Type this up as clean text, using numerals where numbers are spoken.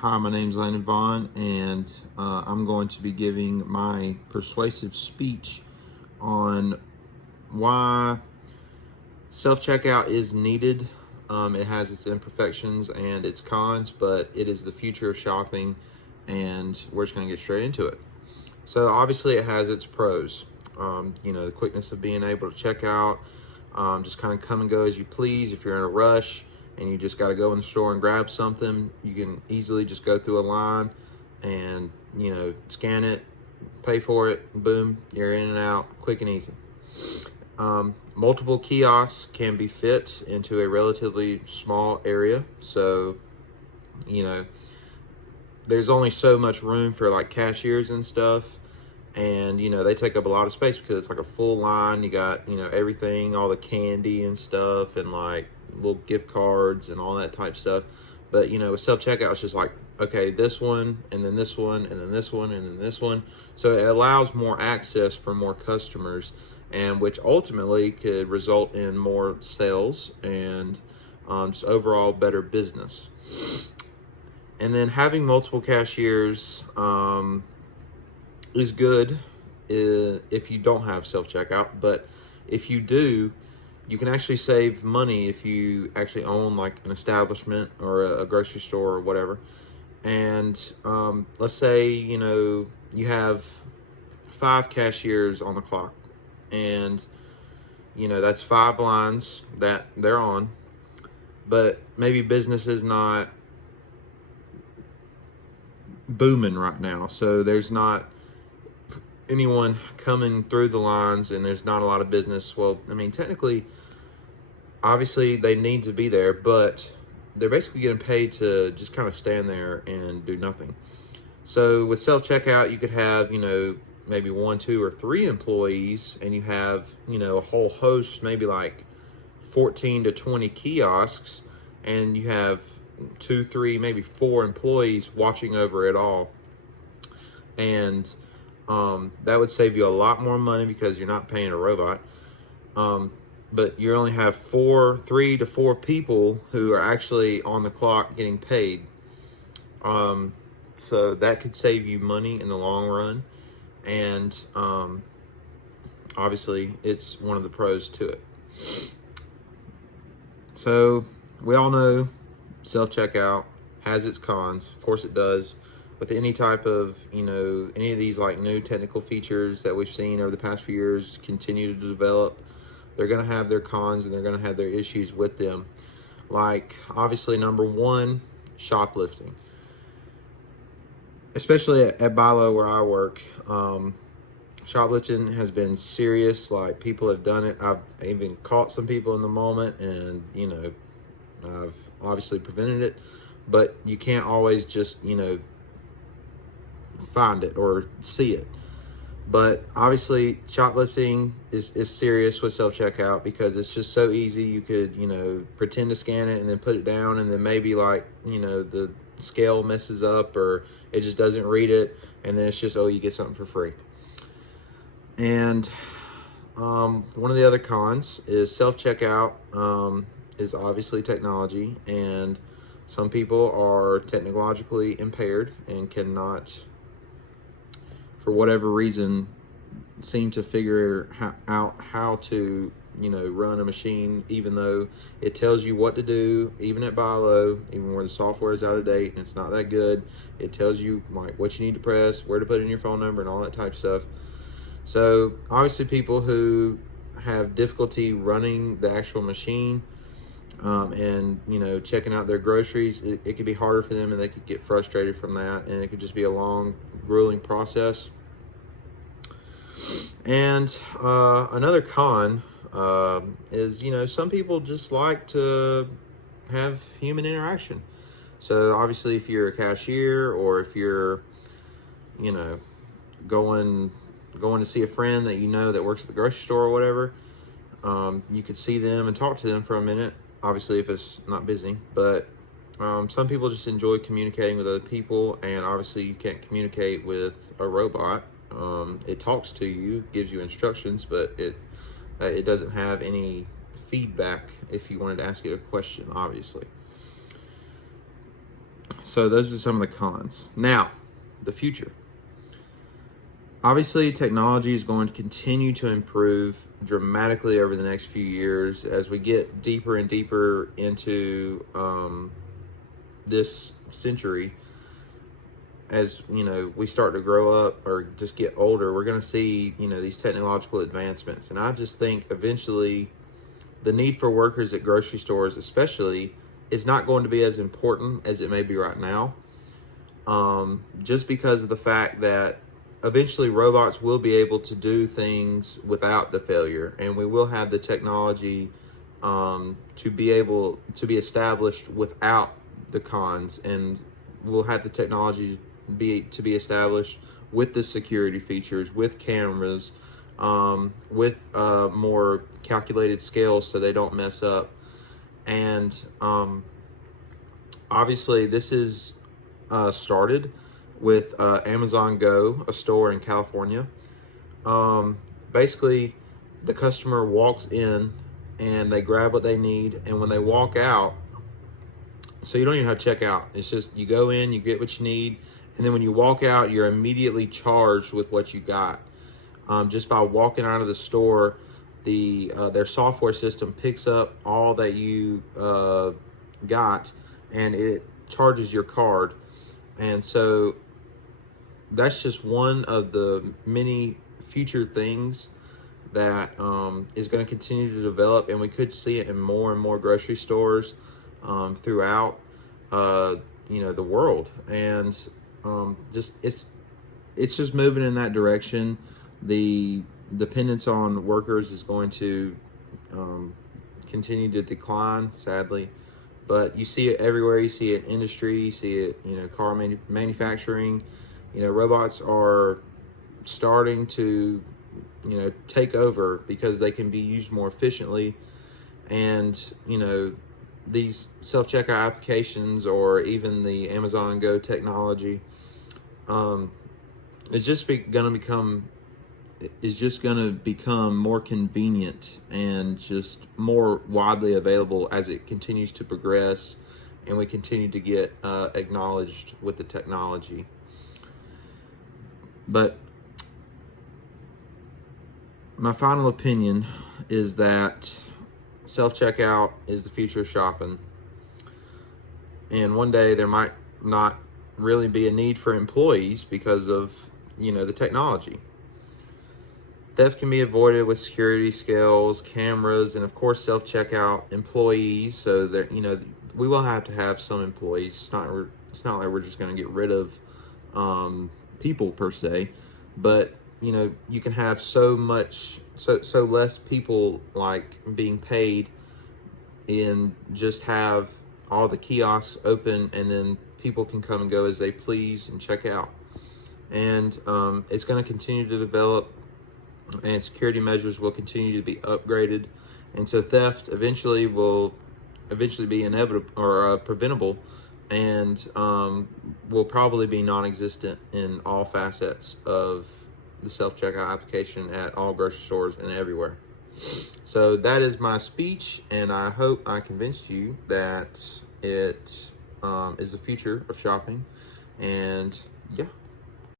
Hi, my name's Landon Vaughn, and I'm going to be giving my persuasive speech on why self-checkout is needed. It has its imperfections and its cons, but it is the future of shopping, and we're just going to get straight into it. So obviously it has its pros. The quickness of being able to check out, just kind of come and go as you please. If you're in a rush and you just got to go in the store and grab something, you can easily just go through a line and, scan it, pay for it, boom, you're in and out, quick and easy. Multiple kiosks can be fit into a relatively small area. So, there's only so much room for like cashiers and stuff. And, they take up a lot of space because it's like a full line. You got, everything, all the candy and stuff, and like little gift cards and all that type stuff. But, with self-checkout, it's just like, okay, this one, and then this one, and then this one, and then this one. So it allows more access for more customers, and which ultimately could result in more sales and just overall better business. And then having multiple cashiers is good if you don't have self-checkout, but if you do, you can actually save money if you actually own like an establishment or a grocery store or whatever. And let's say you have 5 cashiers on the clock, and that's 5 lines that they're on, but maybe business is not booming right now, so there's not anyone coming through the lines and there's not a lot of business. Well, I mean, technically, obviously they need to be there, but they're basically getting paid to just kind of stand there and do nothing. So with self-checkout, you could have, maybe 1, 2, or 3 employees, and you have, a whole host, maybe like 14 to 20 kiosks, and you have 2, 3, maybe 4 employees watching over it all. And that would save you a lot more money because you're not paying a robot. But you only have 3 to 4 people who are actually on the clock getting paid. So that could save you money in the long run. And obviously it's one of the pros to it. So we all know self-checkout has its cons. Of course it does. With any type of, any of these like new technical features that we've seen over the past few years continue to develop, they're going to have their cons and they're going to have their issues with them. Like, obviously, number 1, shoplifting. Especially at Bilo where I work, shoplifting has been serious. Like, people have done it. I've even caught some people in the moment, and, I've obviously prevented it. But you can't always just, find it or see it. But obviously shoplifting is serious with self-checkout because it's just so easy. You could pretend to scan it and then put it down, and then maybe like the scale messes up or it just doesn't read it, and then it's just, oh, you get something for free. And one of the other cons is self-checkout is obviously technology, and some people are technologically impaired and cannot, for whatever reason, seem to figure out how to, run a machine, even though it tells you what to do. Even at Bilo, even where the software is out of date and it's not that good, it tells you like what you need to press, where to put in your phone number, and all that type of stuff. So obviously people who have difficulty running the actual machine and checking out their groceries, it could be harder for them, and they could get frustrated from that, and it could just be a long, grueling process. And another con is, some people just like to have human interaction. So obviously if you're a cashier, or if you're, going to see a friend that that works at the grocery store or whatever, you could see them and talk to them for a minute, obviously if it's not busy. But some people just enjoy communicating with other people, and obviously you can't communicate with a robot. It talks to you, gives you instructions, but it doesn't have any feedback if you wanted to ask it a question, obviously. So those are some of the cons. Now, the future. Obviously, technology is going to continue to improve dramatically over the next few years as we get deeper and deeper into this century. As we start to grow up or just get older, we're going to see these technological advancements, and I just think eventually the need for workers at grocery stores, especially, is not going to be as important as it may be right now. Just because of the fact that eventually robots will be able to do things without the failure, and we will have the technology to be able to be established without the cons, and we'll have the technology to be established with the security features, with cameras, with more calculated scales so they don't mess up. And obviously this is started with Amazon Go, a store in California. Basically, the customer walks in and they grab what they need, and when they walk out, so you don't even have to check out. It's just you go in, you get what you need, and then when you walk out, you're immediately charged with what you got. Just by walking out of the store, their software system picks up all that you got, and it charges your card. And so that's just one of the many future things that is going to continue to develop, and we could see it in more and more grocery stores throughout the world. And just it's just moving in that direction. The dependence on workers is going to continue to decline, sadly, but you see it everywhere. You see it in industry, you see it car manufacturing. Robots are starting to take over because they can be used more efficiently. And these self-checkout applications, or even the Amazon Go technology, is just going to become more convenient and just more widely available as it continues to progress, and we continue to get acknowledged with the technology. But my final opinion is that self-checkout is the future of shopping, and one day there might not really be a need for employees because of the technology. Theft can be avoided with security scales, cameras, and of course self-checkout employees. So that we will have to have some employees. It's not like we're just going to get rid of people per se, but you can have so less people like being paid, and just have all the kiosks open, and then people can come and go as they please and check out. And it's going to continue to develop, and security measures will continue to be upgraded, and so theft eventually be inevitable or preventable, and will probably be non-existent in all facets of the self-checkout application at all grocery stores and everywhere. So that is my speech, and I hope I convinced you that it is the future of shopping. And yeah.